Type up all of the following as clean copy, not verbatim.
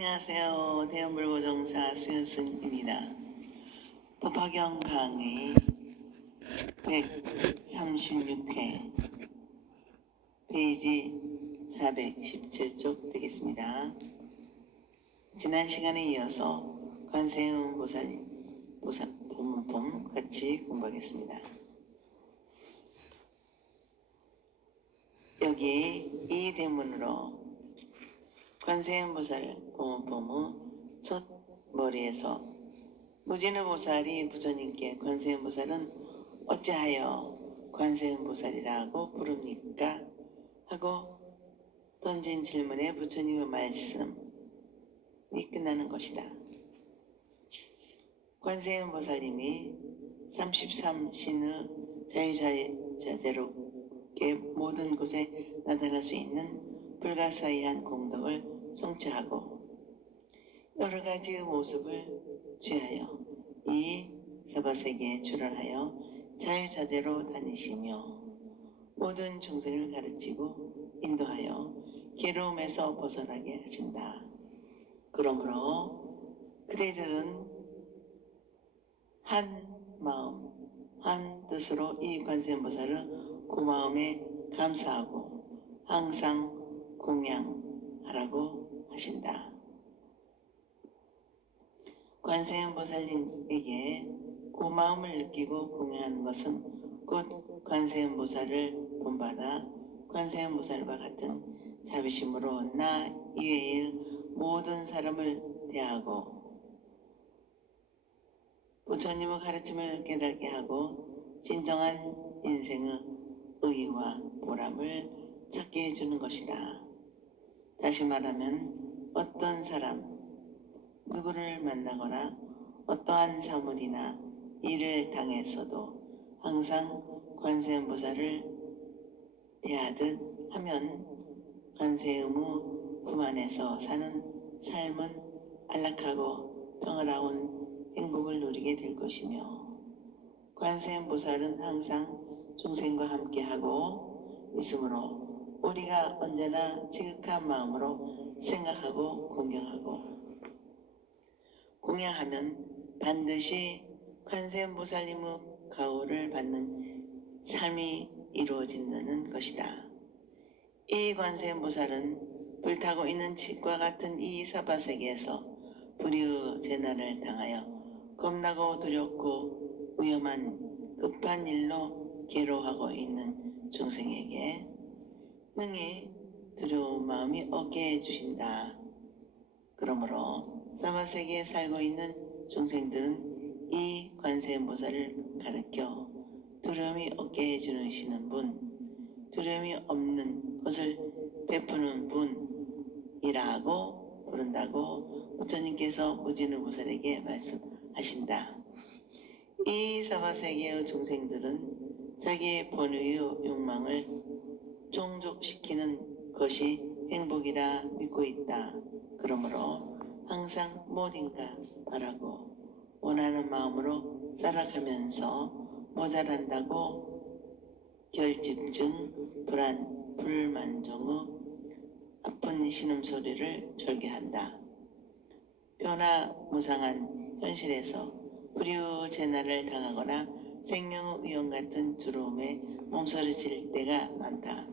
안녕하세요. 대연불보정사 수연승입니다. 법화경 강의 136회 페이지 417쪽 되겠습니다. 지난 시간에 이어서 관세음 보살 본문법 같이 공부하겠습니다. 여기 이 대문으로 관세음보살 본문법의 첫 머리에서 무진의보살이 부처님께 관세음보살은 어찌하여 관세음보살이라고 부릅니까? 하고 던진 질문에 부처님의 말씀이 끝나는 것이다. 관세음보살님이 33신의 자유자재로 모든 곳에 나타날 수 있는 불가사의한 공덕을 성취하고 여러 가지의 모습을 취하여 이 사바세계에 출현하여 자유자재로 다니시며 모든 중생을 가르치고 인도하여 괴로움에서 벗어나게 하신다. 그러므로 그대들은 한 마음, 한 뜻으로 이 관세음보살을 고마움에 감사하고 항상 공양하라고 하신다. 관세음보살님에게 고마움을 느끼고 공양하는 것은 곧 관세음보살을 본받아 관세음보살과 같은 자비심으로 나 이외의 모든 사람을 대하고 부처님의 가르침을 깨닫게 하고 진정한 인생의 의의와 보람을 찾게 해주는 것이다. 다시 말하면 어떤 사람, 누구를 만나거나 어떠한 사물이나 일을 당했어도 항상 관세음보살을 대하듯 하면 관세음의 품 안에서 사는 삶은 안락하고 평화로운 행복을 누리게 될 것이며 관세음보살은 항상 중생과 함께하고 있으므로 우리가 언제나 지극한 마음으로 생각하고 공양하면 반드시 관세음보살님의 가호를 받는 삶이 이루어진다는 것이다. 이 관세음보살은 불타고 있는 칩과 같은 이 사바세계에서 불의의 재난을 당하여 겁나고 두렵고 위험한 급한 일로 괴로워하고 있는 중생에게 능히 두려운 마음이 없게 해주신다. 그러므로 사바세계에 살고 있는 중생들은 이 관세음보살을 가르쳐 두려움이 없게 해주시는 분, 두려움이 없는 것을 베푸는 분이라고 부른다고 부처님께서 무진의보살에게 말씀하신다. 이 사바세계의 중생들은 자기의 본의의 욕망을 종족시키는 것이 행복이라 믿고 있다. 그러므로 항상 무엇인가 바라고 원하는 마음으로 살아가면서 모자란다고 결집증, 불안, 불만족의 아픈 신음소리를 절개한다. 변화무상한 현실에서 불의의 재난을 당하거나 생명의 위험 같은 두려움에 몸서리칠 때가 많다.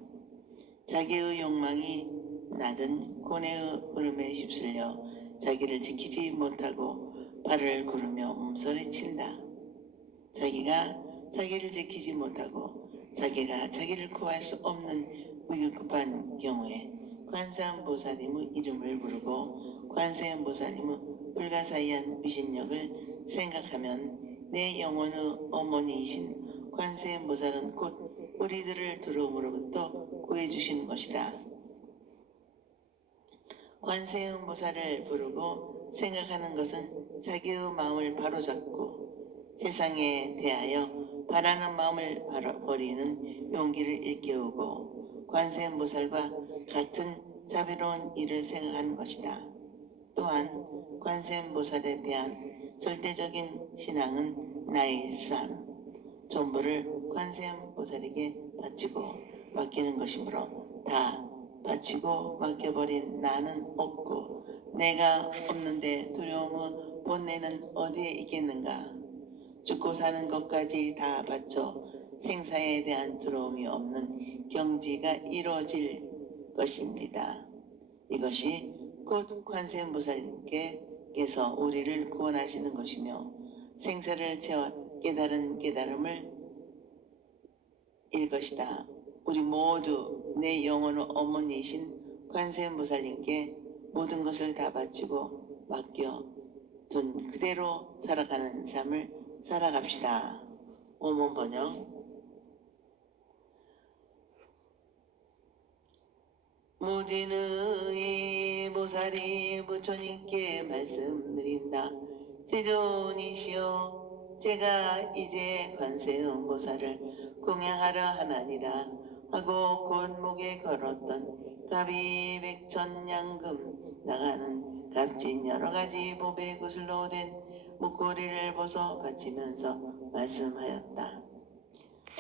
자기의 욕망이 낮은 고뇌의 흐름에 휩쓸려 자기를 지키지 못하고 발을 구르며 몸서리친다. 자기가 자기를 지키지 못하고 자기가 자기를 구할 수 없는 위급한 경우에 관세음보살님의 이름을 부르고 관세음보살님의 불가사의한 위신력을 생각하면 내 영혼의 어머니이신 관세음보살은 곧 우리들을 두려움으로부터 구해주시는 것이다. 관세음보살을 부르고 생각하는 것은 자기의 마음을 바로잡고 세상에 대하여 바라는 마음을 버리는 용기를 일깨우고 관세음보살과 같은 자비로운 일을 생각하는 것이다. 또한 관세음보살에 대한 절대적인 신앙은 나의 삶, 전부를 관세음보살에게 바치고 맡기는 것이므로 다 바치고 맡겨버린 나는 없고 내가 없는데 두려움의 본내는 어디에 있겠는가? 죽고 사는 것까지 다 바쳐 생사에 대한 두려움이 없는 경지가 이루어질 것입니다. 이것이 곧 관세음보살께서 우리를 구원하시는 것이며 생사를 채워 깨달은 깨달음을 일 것이다. 우리 모두 내 영혼의 어머니이신 관세음보살님께 모든 것을 다 바치고 맡겨둔 그대로 살아가는 삶을 살아갑시다. 오문 번역. 무진의 보살이 부처님께 말씀드린다. 세존이시여, 제가 이제 관세음보살을 공양하려 하나니라 하고 곧 목에 걸었던 갑이 백천냥금 나가는 값진 여러가지 보배 구슬로 된 목걸이를 벗어 바치면서 말씀하였다.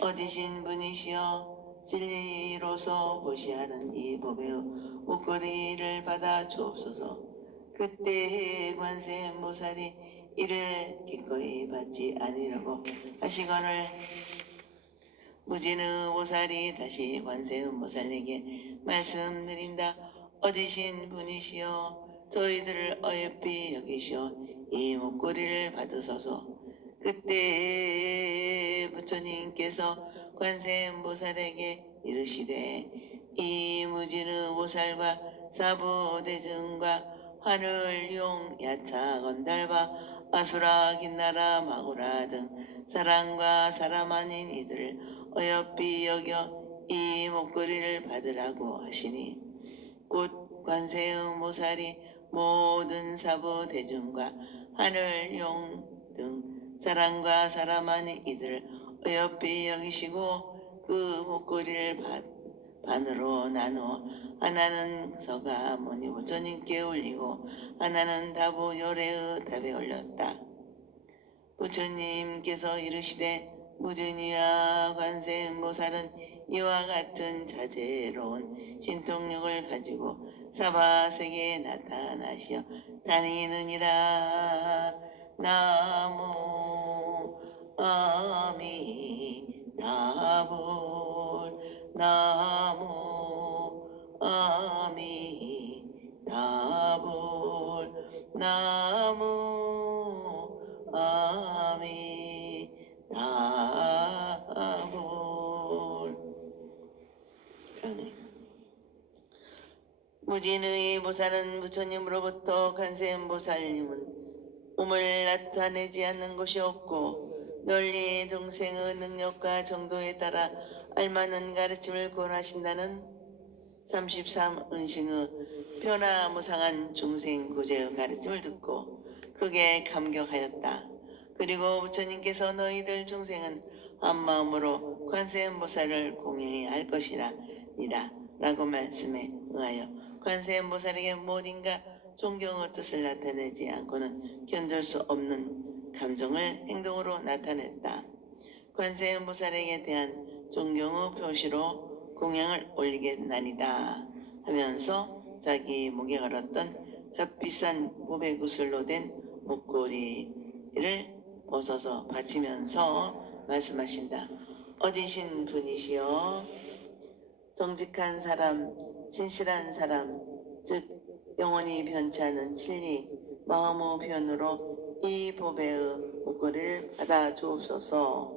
어디신 분이시여, 진리로서 보시하는 이 보배의 목걸이를 받아 주옵소서. 그때 관세음보살이 이를 기꺼이 받지 아니라고 하시거늘 무진의 보살이 다시 관세음보살에게 말씀드린다. 어디신 분이시여, 저희들을 어여삐 여기시어 이 목걸이를 받으소서. 그때 부처님께서 관세음보살에게 이르시되 이 무진의 보살과 사부대중과 하늘용 야차 건달바 아수라 긴나라 마구라 등 사람과 사람 아닌 이들을 어여삐 여겨 이 목걸이를 받으라고 하시니 곧 관세음보살이 모든 사부대중과 하늘용 등 사람과 사람 아닌 이들을 어여삐 여기시고 그 목걸이를 반으로 나누어 하나는 서가모니 부처님께 올리고 하나는 다부 요래의 답에 올렸다. 부처님께서 이르시되 무진이와 관세음보살은 이와 같은 자제로운 신통력을 가지고 사바세계에 나타나시어 다니느니라. 나무 아미타불 나무 아미타불 나무 아미타불. 무진의 보살은 부처님으로부터 관세음보살님은 몸을 나타내지 않는 것이 없고 널리 중생의 능력과 정도에 따라 알맞는 가르침을 권하신다는 33은싱의 변화무상한 중생 구제의 가르침을 듣고 크게 감격하였다. 그리고 부처님께서 너희들 중생은 한마음으로 관세음보살을 공양해야 할 것이라니라 라고 말씀에 의하여 관세음보살에게 무엇인가 존경의 뜻을 나타내지 않고는 견딜 수 없는 감정을 행동으로 나타냈다. 관세음보살에게 대한 존경의 표시로 공양을 올리겠나이다 하면서 자기 목에 걸었던 값비싼 보배구슬로 된 목걸이를 벗어서 바치면서 말씀하신다. 어디신 분이시여, 정직한 사람, 진실한 사람, 즉 영원히 변치 않은 진리 마음의 변으로 이 보배의 목걸이를 받아 주옵소서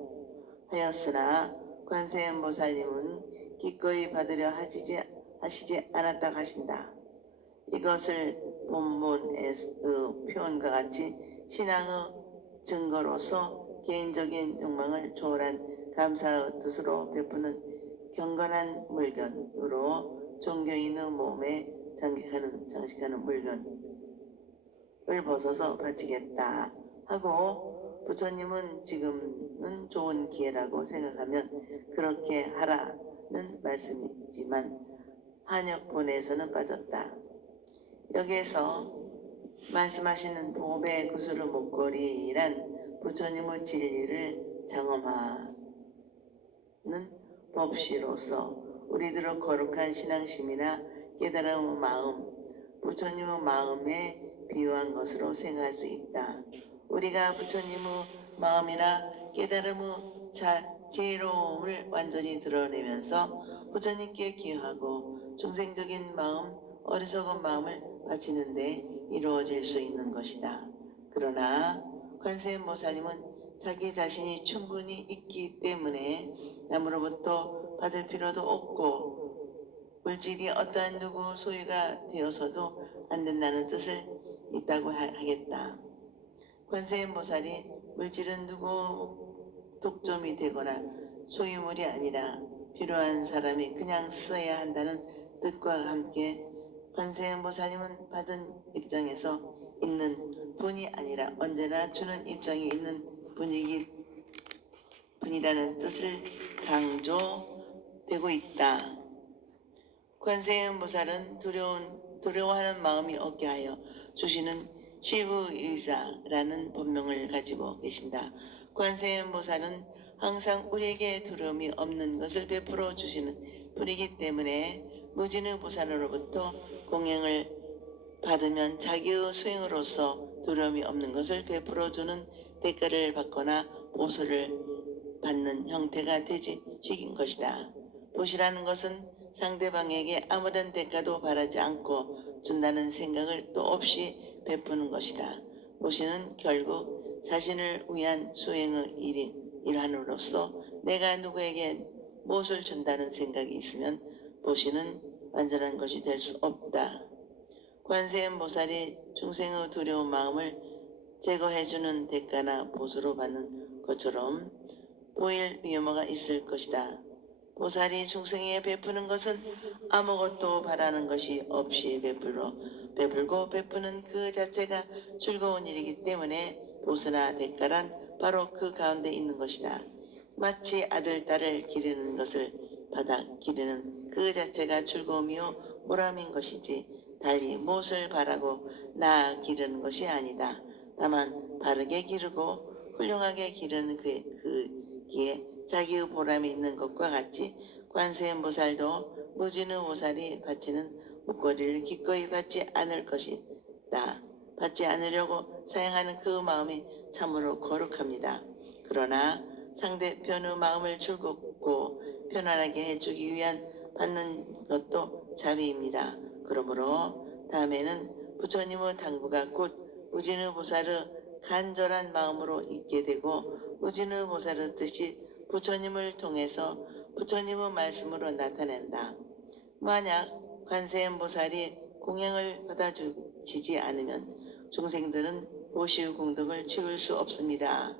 하였으나 관세음보살님은 기꺼이 받으려 하시지 않았다 하신다. 이것을 본문의 표현과 같이 신앙의 증거로서 개인적인 욕망을 초월한 감사의 뜻으로 베푸는 경건한 물건으로 종교인의 몸에 장식하는 물건을 벗어서 바치겠다 하고 부처님은 지금은 좋은 기회라고 생각하면 그렇게 하라는 말씀이지만 한역본에서는 빠졌다. 여기에서 말씀하시는 보배 구슬의 목걸이란 부처님의 진리를 장엄하는 법시로서 우리들의 거룩한 신앙심이나 깨달음의 마음, 부처님의 마음에 비유한 것으로 생각할 수 있다. 우리가 부처님의 마음이나 깨달음의 지혜로움을 완전히 드러내면서 부처님께 기여하고 중생적인 마음, 어리석은 마음을 바치는데 이루어질 수 있는 것이다. 그러나 관세음보살님은 자기 자신이 충분히 있기 때문에 남으로부터 받을 필요도 없고 물질이 어떠한 누구 소유가 되어서도 안 된다는 뜻을 있다고 하겠다. 관세음보살이 물질은 누구 독점이 되거나 소유물이 아니라 필요한 사람이 그냥 써야 한다는 뜻과 함께 관세음보살님은 받은 입장에서 있는 분이 아니라 언제나 주는 입장에 있는 분이라는 뜻을 강조되고 있다. 관세음보살은 두려워하는 마음이 없게 하여 주시는 시부의사라는 본명을 가지고 계신다. 관세음보살은 항상 우리에게 두려움이 없는 것을 베풀어 주시는 분이기 때문에 무진의 보살로부터 공양을 받으면 자기의 수행으로서 두려움이 없는 것을 베풀어 주는 대가를 받거나 보수를 받는 형태가 되지식인 것이다. 보시라는 것은 상대방에게 아무런 대가도 바라지 않고 준다는 생각을 또 없이 베푸는 것이다. 보시는 결국 자신을 위한 수행의 일환으로서 내가 누구에게 무엇을 준다는 생각이 있으면 보시는 완전한 것이 될 수 없다. 관세음보살이 중생의 두려운 마음을 제거해주는 대가나 보수로 받는 것처럼 보일 위험가 있을 것이다. 보살이 중생에게 베푸는 것은 아무것도 바라는 것이 없이 베풀고 베푸는 그 자체가 즐거운 일이기 때문에 보수나 대가란 바로 그 가운데 있는 것이다. 마치 아들, 딸을 기르는 것을 받아 기르는 그 자체가 즐거움이요 보람인 것이지 달리 무엇을 바라고 낳아 기르는 것이 아니다. 다만 바르게 기르고 훌륭하게 기르는 그기에 자기의 보람이 있는 것과 같이 관세음보살도 무진의 보살이 바치는 목걸이를 기꺼이 받지 않을 것이다. 받지 않으려고 사양하는 그 마음이 참으로 거룩합니다. 그러나 상대편의 마음을 즐겁고 편안하게 해주기 위한 받는 것도 자비입니다. 그러므로 다음에는 부처님의 당부가 곧 무진의 보살의 간절한 마음으로 있게 되고 무진의 보살의 뜻이 부처님을 통해서 부처님의 말씀으로 나타낸다. 만약 관세음보살이 공양을 받아주지 않으면 중생들은 보시의 공덕을 치울 수 없습니다.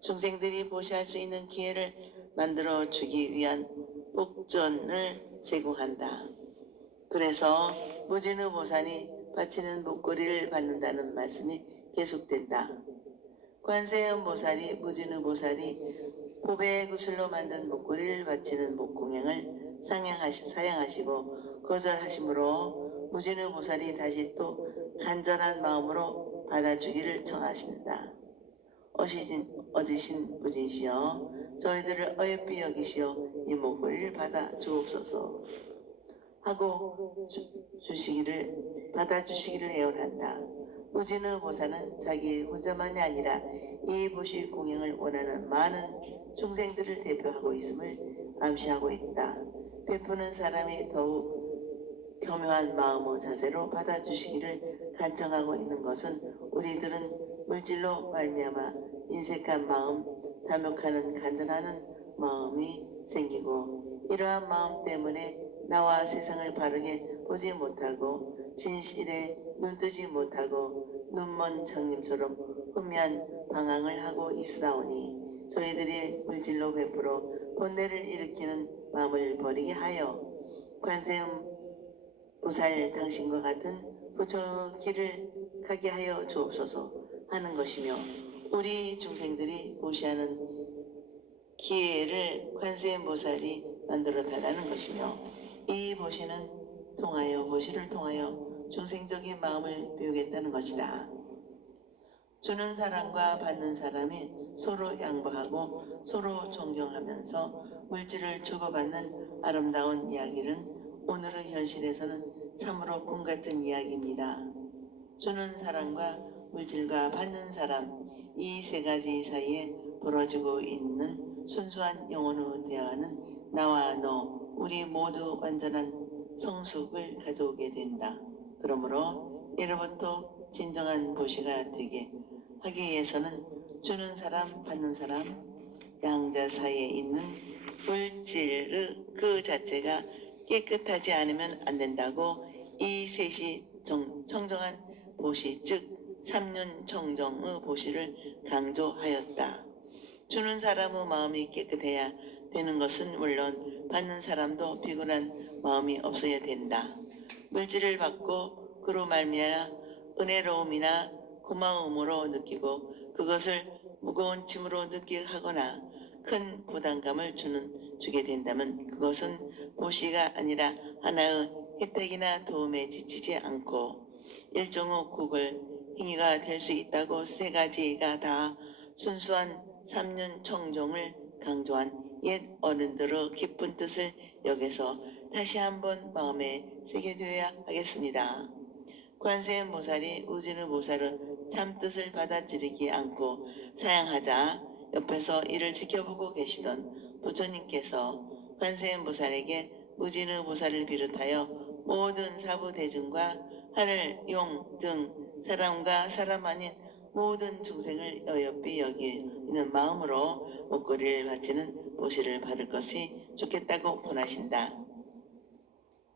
중생들이 보시할 수 있는 기회를 만들어 주기 위한 복전을 제공한다. 그래서 무진의 보살이 바치는 목걸이를 받는다는 말씀이 계속된다. 관세음보살이 무진의 보살이 보배의 구슬로 만든 목걸이를 바치는 목공양을 사양하시고 거절하시므로 무진의 보살이 다시 또 간절한 마음으로 받아주기를 청하신다. 어지신 무진시여 저희들을 어여삐 여기시어 이 목걸이를 받아 주옵소서 하고 받아주시기를 애원한다. 무진의 보살은 자기 혼자만이 아니라 이 보시 공양을 원하는 많은 중생들을 대표하고 있음을 암시하고 있다. 베푸는 사람이 더욱 겸허한 마음의 자세로 받아주시기를 간청하고 있는 것은 우리들은 물질로 말미암아 인색한 마음, 탐욕하는 간절하는 마음이 생기고 이러한 마음 때문에 나와 세상을 바르게 보지 못하고 진실에 눈뜨지 못하고 눈먼 장님처럼 혼미한 방황을 하고 있사오니 저희들이 물질로 베풀어 번뇌를 일으키는 마음을 버리게 하여 관세음보살 당신과 같은 부처의 길을 가게 하여 주옵소서 하는 것이며 우리 중생들이 보시하는 기회를 관세음보살이 만들어 달라는 것이며 이 보시를 통하여 중생적인 마음을 배우겠다는 것이다. 주는 사람과 받는 사람이 서로 양보하고 서로 존경하면서 물질을 주고받는 아름다운 이야기는 오늘의 현실에서는 참으로 꿈 같은 이야기입니다. 주는 사람과 물질과 받는 사람, 이 세 가지 사이에 벌어지고 있는 순수한 영혼의 대화는 나와 너, 우리 모두 완전한 성숙을 가져오게 된다. 그러므로 예로부터 진정한 보시가 되게 하기 위해서는 주는 사람, 받는 사람, 양자 사이에 있는 물질의 그 자체가 깨끗하지 않으면 안 된다고 이 셋이 청정한 보시, 즉 삼륜 청정의 보시를 강조하였다. 주는 사람의 마음이 깨끗해야 되는 것은 물론 받는 사람도 비굴한 마음이 없어야 된다. 물질을 받고 그로 말미암아 은혜로움이나 고마움으로 느끼고 그것을 무거운 짐으로 느끼게 하거나 큰 부담감을 주게 된다면 그것은 보시가 아니라 하나의 혜택이나 도움에 지치지 않고 일종의 국을 행위가 될 수 있다고 세 가지가 다 순수한 삼륜 청정을 강조한 옛 어른들의 깊은 뜻을 여기서 다시 한번 마음에 새겨둬야 하겠습니다. 관세음보살이 우진의보살의 참뜻을 받아들이지 않고 사양하자 옆에서 이를 지켜보고 계시던 부처님께서 관세음보살에게 무진의보살을 비롯하여 모든 사부대중과 하늘, 용 등 사람과 사람 아닌 모든 중생을 어여삐 여기는 마음으로 목걸이를 바치는 보시를 받을 것이 좋겠다고 권하신다.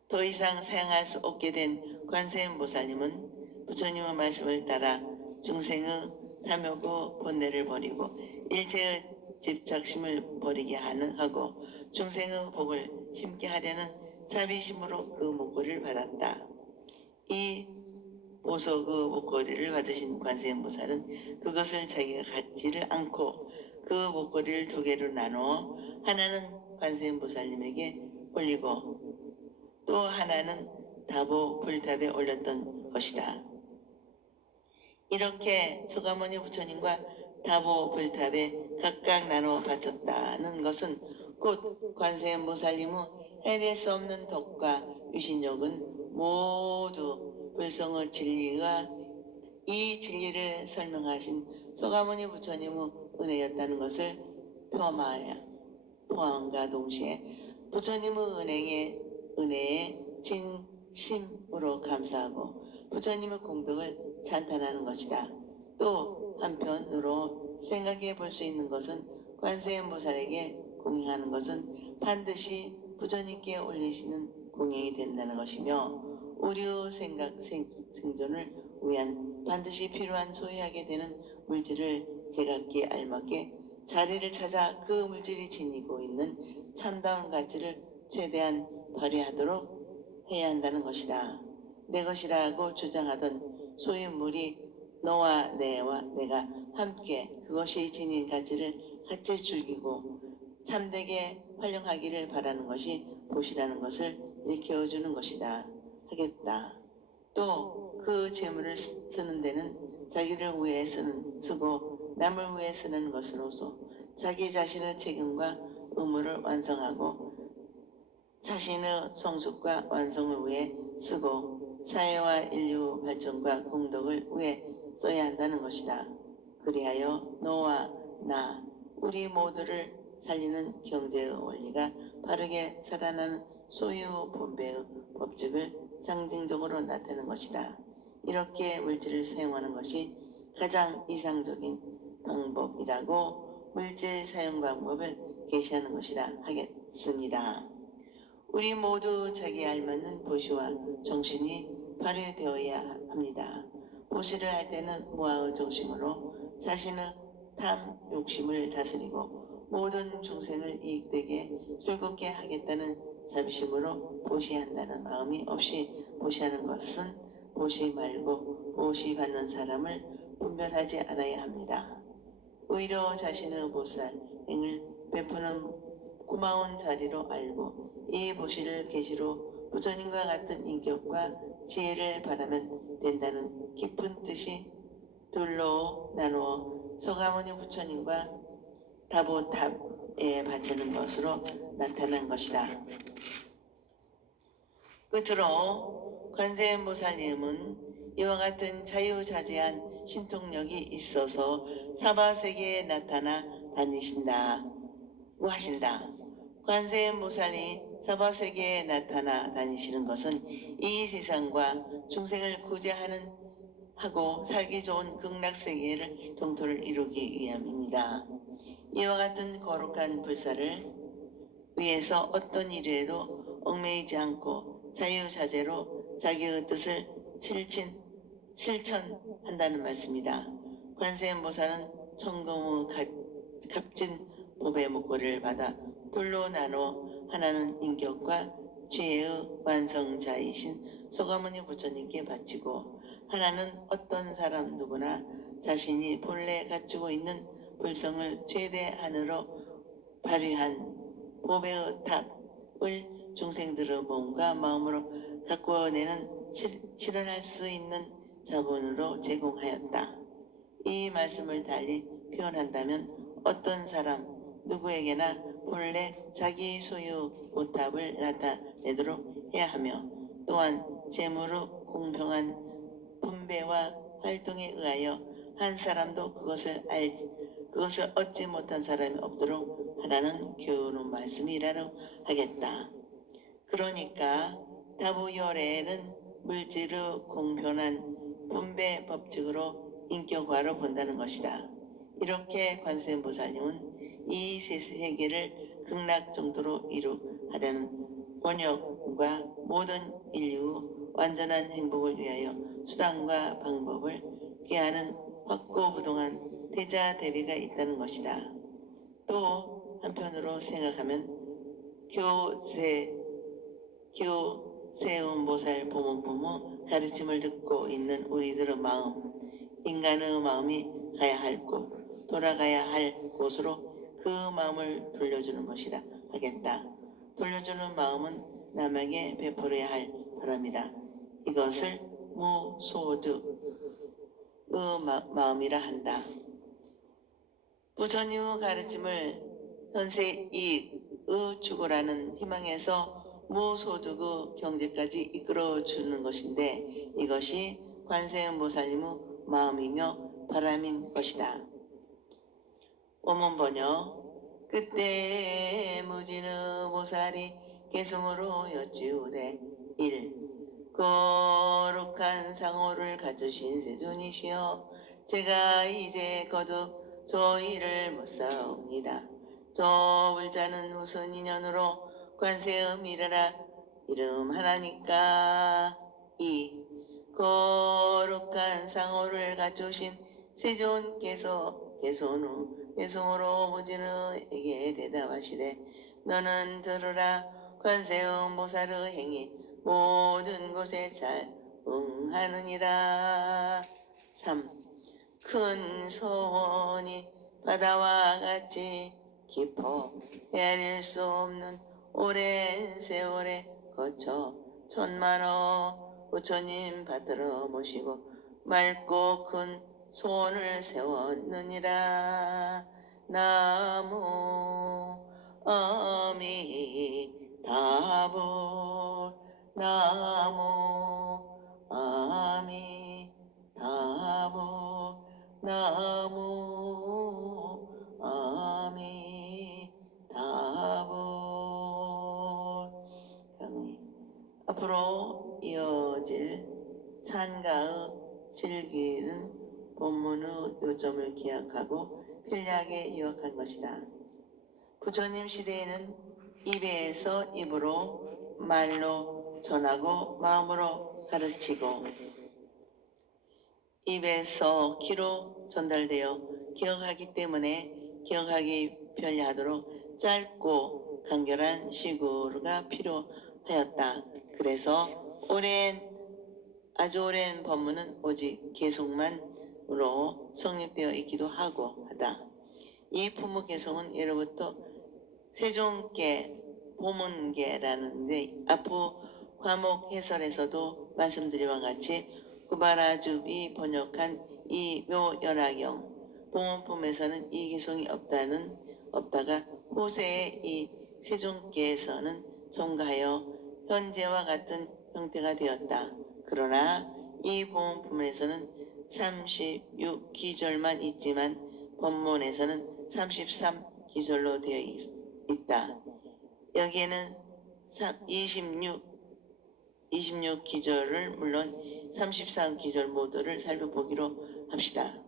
더 이상 사양할 수 없게 된 관세음보살님은 부처님의 말씀을 따라 중생의 탐욕의 본뇌를 버리고 일체의 집착심을 버리게 하고 중생의 복을 심게 하려는 자비심으로 그 목걸이를 받았다. 이 보석의 목걸이를 받으신 관세음보살은 그것을 자기가 갖지를 않고 그 목걸이를 두 개로 나누어 하나는 관세음보살님에게 올리고 또 하나는 다보 불탑에 올렸던 것이다. 이렇게 서가모니 부처님과 다보 불탑에 각각 나눠 바쳤다는 것은 곧 관세음보살님의 헤아릴 수 없는 덕과 유신력은 모두 불성의 진리가 이 진리를 설명하신 서가모니 부처님의 은혜였다는 것을 포함과 동시에 부처님의 은혜에 진심으로 감사하고 부처님의 공덕을 찬탄하는 것이다. 또 한편으로 생각해 볼 수 있는 것은 관세음보살에게 공행하는 것은 반드시 부처님께 올리시는 공행이 된다는 것이며 우리의 생각 생존을 위한 반드시 필요한 소유하게 되는 물질을 제각기 알맞게 자리를 찾아 그 물질이 지니고 있는 참다운 가치를 최대한 발휘하도록 해야 한다는 것이다. 내 것이라고 주장하던 소유물이 너와 내가 함께 그것이 지닌 가치를 같이 즐기고 참되게 활용하기를 바라는 것이 보시라는 것을 일깨워주는 것이다. 하겠다. 또 그 재물을 쓰는 데는 자기를 위해 쓰고 남을 위해 쓰는 것으로서 자기 자신의 책임과 의무를 완성하고 자신의 성숙과 완성을 위해 쓰고 사회와 인류 발전과 공덕을 위해 써야 한다는 것이다. 그리하여 너와 나 우리 모두를 살리는 경제의 원리가 바르게 살아나는 소유 분배의 법칙을 상징적으로 나타내는 것이다. 이렇게 물질을 사용하는 것이 가장 이상적인 방법이라고 물질 사용 방법을 계시하는 것이라 하겠습니다. 우리 모두 자기에 알맞는 보시와 정신이 발휘되어야 합니다. 보시를 할 때는 무아의 정신으로 자신의 탐, 욕심을 다스리고 모든 중생을 이익되게 즐겁게 하겠다는 자비심으로 보시한다는 마음이 없이 보시하는 것은 보시 말고 보시 받는 사람을 분별하지 않아야 합니다. 오히려 자신의 보살행을 베푸는 고마운 자리로 알고 이 보시를 계시로 부처님과 같은 인격과 지혜를 바라면 된다는 깊은 뜻이 둘로 나누어 서가모니 부처님과 다보탑에 바치는 것으로 나타난 것이다. 끝으로 관세음보살님은 이와 같은 자유자재한 신통력이 있어서 사바세계에 나타나 다니신다고 하신다. 관세음보살이 사바세계에 나타나 다니시는 것은 이 세상과 중생을 구제하는 하고 살기 좋은 극락세계를 동토를 이루기 위함입니다. 이와 같은 거룩한 불사를 위해서 어떤 일에도 얽매이지 않고 자유자재로 자기의 뜻을 실천한다는 말씀이다. 관세음보살은 천금의 값진 보배 목걸이를 받아 둘로 나눠 하나는 인격과 지혜의 완성자이신 소가모니 부처님께 바치고 하나는 어떤 사람 누구나 자신이 본래 갖추고 있는 불성을 최대한으로 발휘한 보배의 탑을 중생들의 몸과 마음으로 가꾸어내는 실현할 수 있는 자본으로 제공하였다. 이 말씀을 달리 표현한다면 어떤 사람 누구에게나 본래 자기 소유 보탑을 나타내도록 해야 하며 또한 재물의 공평한 분배와 활동에 의하여 한 사람도 그것을 얻지 못한 사람이 없도록 하라는 교훈의 말씀이라고 하겠다. 그러니까 다부열애는 물질의 공평한 분배 법칙으로 인격화로 본다는 것이다. 이렇게 관세음보살님은 이 세계를 극락 정도로 이루하려는 원력과 모든 인류의 완전한 행복을 위하여 수단과 방법을 꾀하는 확고부동한 대자대비가 있다는 것이다. 또 한편으로 생각하면 교세음보살 보문부모 가르침을 듣고 있는 우리들의 마음, 인간의 마음이 가야 할 곳, 돌아가야 할 곳으로 그 마음을 돌려주는 것이다 하겠다. 돌려주는 마음은 남에게 베풀어야 할 바람이다. 이것을 무소득의 마음이라 한다. 부처님의 가르침을 현세이익의 추구라는 희망에서 무소득의 경제까지 이끌어주는 것인데 이것이 관세음보살님의 마음이며 바람인 것이다. 원문 번역. 그때 무진의 보살이 개성으로 여쭈되 1. 거룩한 상호를 갖추신 세존이시여 제가 이제 거듭 저 일을 못사옵니다. 저 불자는 무슨 인연으로 관세음이라라 이름 하나니까. 2. 거룩한 상호를 갖추신 세존께서 개성으로 무진의에게 대답하시되 너는 들으라. 관세음보살의 행위 모든 곳에 잘 응하느니라. 3. 큰 소원이 바다와 같이 깊어 헤아릴 수 없는 오랜 세월에 거쳐 천만호 부처님 받들어 모시고 맑고 큰 소원을 세웠느니라. 나무 아미타불 나무 아미타불 나무 아미타불. 앞으로 이어질 찬가의 실기는 본문의 요점을 기약하고 편리하게 이어간 것이다. 부처님 시대에는 입에서 입으로 말로 전하고 마음으로 가르치고 입에서 귀로 전달되어 기억하기 때문에 기억하기 편리하도록 짧고 간결한 시구가 필요하였다. 그래서 아주 오랜 법문은 오직 개송만으로 성립되어 있기도 하고 하다. 이 품의 개송은 예로부터 세종계, 보문계라는 데 앞부 과목 해설에서도 말씀드리와 같이 구바라줍이 번역한 이 묘연화경 보문품에서는 이 개송이 없다가 후세의 이 세종계에서는 첨가하여 현재와 같은 형태가 되었다. 그러나 이 보훈법문에서는 36기절만 있지만 법문에서는 33기절로 되어 있다. 여기에는 26기절을 물론 33기절 모두를 살펴보기로 합시다.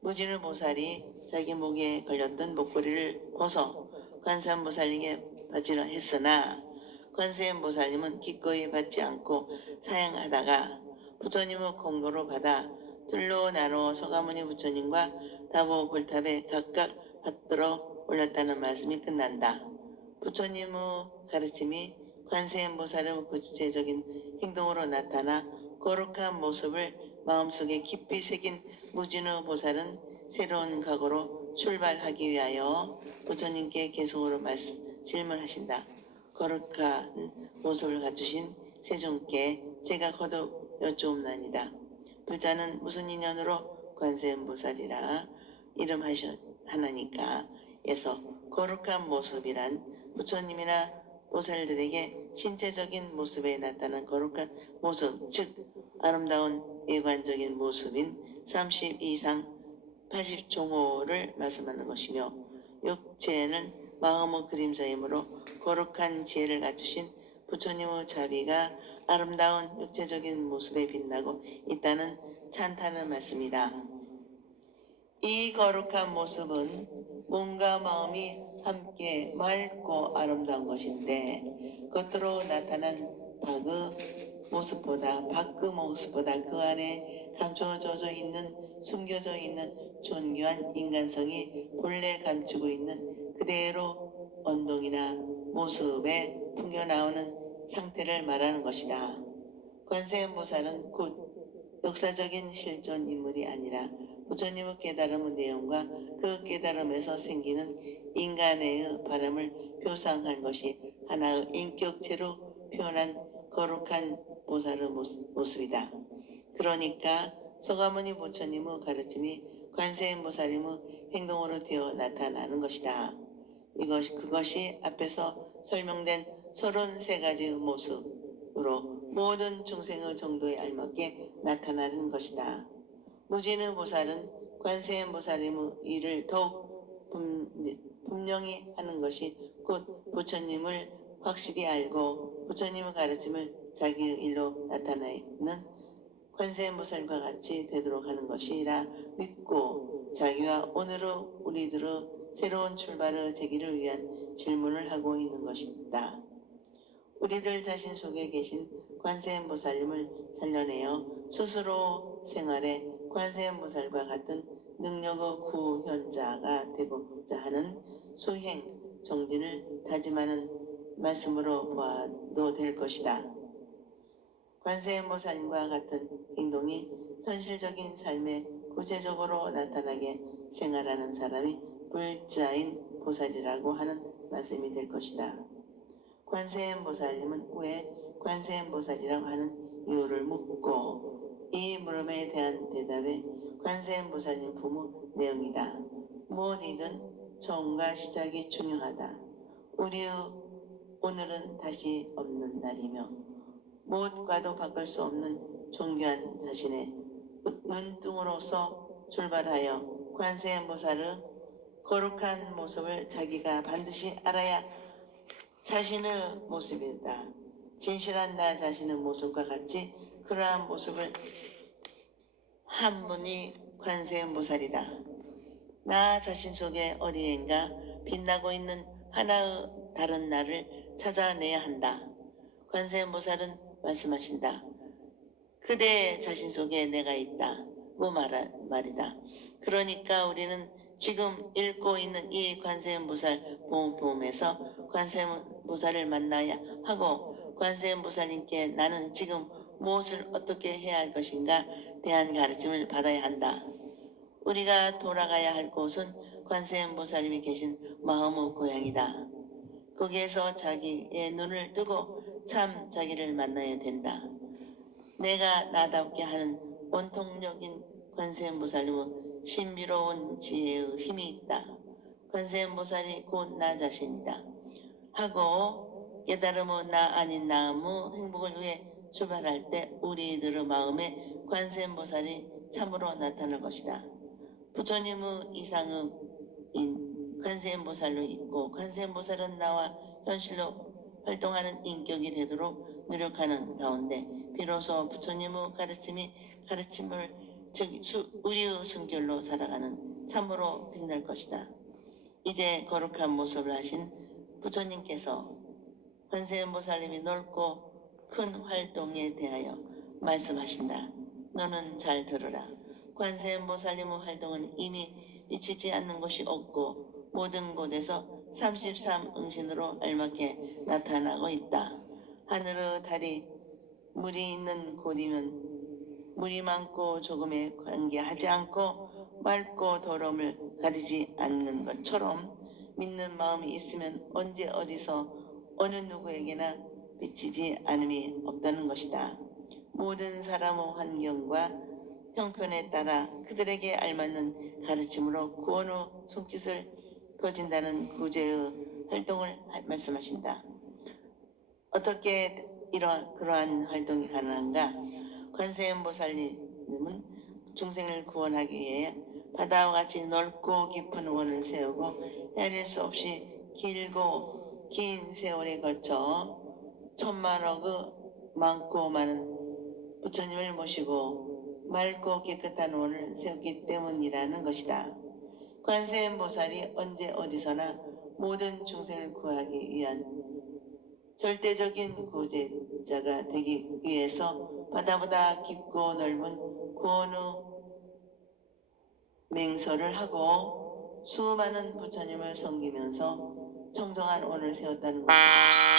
무진의 보살이 자기 목에 걸렸던 목걸이를 벗어 관세음보살에게 바치려 했으나 관세음보살님은 기꺼이 받지 않고 사양하다가 부처님의 공고로 받아 둘로 나누어 서가모니 부처님과 다보 불탑에 각각 받들어 올렸다는 말씀이 끝난다. 부처님의 가르침이 관세음보살의 구체적인 행동으로 나타나 거룩한 모습을 마음속에 깊이 새긴 무진의 보살은 새로운 각오로 출발하기 위하여 부처님께 계속으로 질문하신다. 거룩한 모습을 갖추신 세존께 제가 거듭 여쭈옵나이다. 불자는 무슨 인연으로 관세음보살이라 이름하셨나니까 에서 거룩한 모습이란 부처님이나 보살들에게 신체적인 모습에 나타난 거룩한 모습, 즉 아름다운 외관적인 모습인 30 이상 80종호를 말씀하는 것이며, 육체는 마음의 그림자이므로 거룩한 지혜를 갖추신 부처님의 자비가 아름다운 육체적인 모습에 빛나고 있다는 찬탄의 말씀이다. 이 거룩한 모습은 몸과 마음이 함께 맑고 아름다운 것인데 겉으로 나타난 밖의 모습보다 그 안에 감춰져 있는, 숨겨져 있는 존귀한 인간성이 본래 감추고 있는 그대로 언동이나 모습에 풍겨나오는 상태를 말하는 것이다. 관세음보살은 곧 역사적인 실존 인물이 아니라 부처님의 깨달음의 내용과 그 깨달음에서 생기는 인간의 바람을 표상한 것이 하나의 인격체로 표현한 거룩한 보살의 모습이다. 그러니까 서가모니 부처님의 가르침이 관세음보살님의 행동으로 되어 나타나는 것이다. 그것이 앞에서 설명된 33가지의 모습으로 모든 중생의 정도에 알맞게 나타나는 것이다. 무진의 보살은 관세음보살님의 일을 더욱 분명히 하는 것이 곧 부처님을 확실히 알고 부처님의 가르침을 자기의 일로 나타내는 관세음보살과 같이 되도록 하는 것이라 믿고 자기와 오늘의 우리들의 새로운 출발의 제기를 위한 질문을 하고 있는 것이다. 우리들 자신 속에 계신 관세음보살님을 살려내어 스스로 생활에 관세음보살과 같은 능력의 구현자가 되고자 하는 수행 정진을 다짐하는 말씀으로 보아도 될 것이다. 관세음보살님과 같은 행동이 현실적인 삶에 구체적으로 나타나게 생활하는 사람이 불자인 보살이라고 하는 말씀이 될 것이다. 관세음보살님은 왜 관세음보살이라고 하는 이유를 묻고 이 물음에 대한 대답에 관세음보살님 부모 내용이다. 무엇이든 처음과 시작이 중요하다. 우리의 오늘은 다시 없는 날이며 무엇과도 바꿀 수 없는 존귀한 자신의 눈등으로서 출발하여 관세음보살의 거룩한 모습을 자기가 반드시 알아야 자신의 모습이다. 진실한 나 자신의 모습과 같이 그러한 모습을 한 분이 관세음보살이다. 나 자신 속에 어디엔가 빛나고 있는 하나의 다른 나를 찾아내야 한다. 관세음보살은 말씀하신다. 그대 자신 속에 내가 있다고 말이다. 그러니까 우리는 지금 읽고 있는 이 관세음보살 보험에서 관세음보살을 만나야 하고 관세음보살님께 나는 지금 무엇을 어떻게 해야 할 것인가 대한 가르침을 받아야 한다. 우리가 돌아가야 할 곳은 관세음보살님이 계신 마음의 고향이다. 거기에서 자기의 눈을 뜨고 참 자기를 만나야 된다. 내가 나답게 하는 원통력인 관세음보살님의 신비로운 지혜의 힘이 있다. 관세음보살이 곧 나 자신이다. 하고 깨달음의 나 아닌 나의 행복을 위해 출발할 때 우리들의 마음에 관세음보살이 참으로 나타날 것이다. 부처님의 이상의 관세음보살로 있고 관세음보살은 나와 현실로 활동하는 인격이 되도록 노력하는 가운데 비로소 부처님의 가르침을 즉 우리의 순결로 살아가는 참으로 빛날 것이다. 이제 거룩한 모습을 하신 부처님께서 관세음보살님이 넓고 큰 활동에 대하여 말씀하신다. 너는 잘 들으라. 관세음보살님의 활동은 이미 미치지 않는 곳이 없고 모든 곳에서 33응신으로 알맞게 나타나고 있다. 하늘의 달이 물이 있는 곳이면 물이 많고 조금에 관계하지 않고 맑고 더러움을 가리지 않는 것처럼 믿는 마음이 있으면 언제 어디서 어느 누구에게나 미치지 않음이 없다는 것이다. 모든 사람의 환경과 형편에 따라 그들에게 알맞는 가르침으로 구원의 손깃을 펴진다는 구제의 활동을 말씀하신다. 어떻게 그러한 활동이 가능한가? 관세음보살님은 중생을 구원하기 위해 바다와 같이 넓고 깊은 원을 세우고 헤아릴 수 없이 길고 긴 세월에 걸쳐 천만억의 많고 많은 부처님을 모시고 맑고 깨끗한 원을 세웠기 때문이라는 것이다. 관세음보살이 언제 어디서나 모든 중생을 구하기 위한 절대적인 구제자가 되기 위해서 바다보다 깊고 넓은 구원의 맹설을 하고 수많은 부처님을 섬기면서 청정한 원을 세웠다는 것입니다.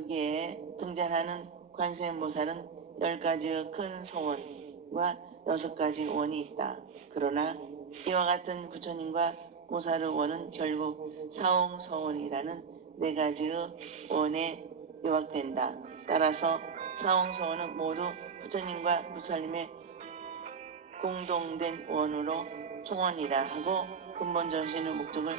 여기에 등장하는 관세음보살은 10가지의 큰 소원과 6가지 원이 있다. 그러나 이와 같은 부처님과 보살의 원은 결국 사홍서원이라는 4가지의 원에 요약된다. 따라서 사홍서원은 모두 부처님과 보살님의 공동된 원으로 총원이라 하고 근본 정신의 목적을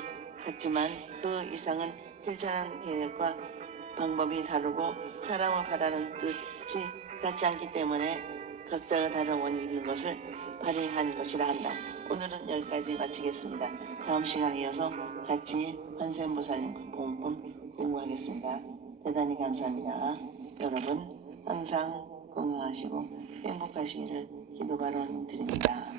갖지만 그 이상은 실천하는 계획과 방법이 다르고 사람을 바라는 뜻이 같지 않기 때문에 각자가 다른 원이 있는 것을 발휘한 것이라 한다. 오늘은 여기까지 마치겠습니다. 다음 시간에 이어서 같이 관세음보살님 공품 공부하겠습니다. 대단히 감사합니다. 여러분 항상 건강하시고 행복하시기를 기도 바람 드립니다.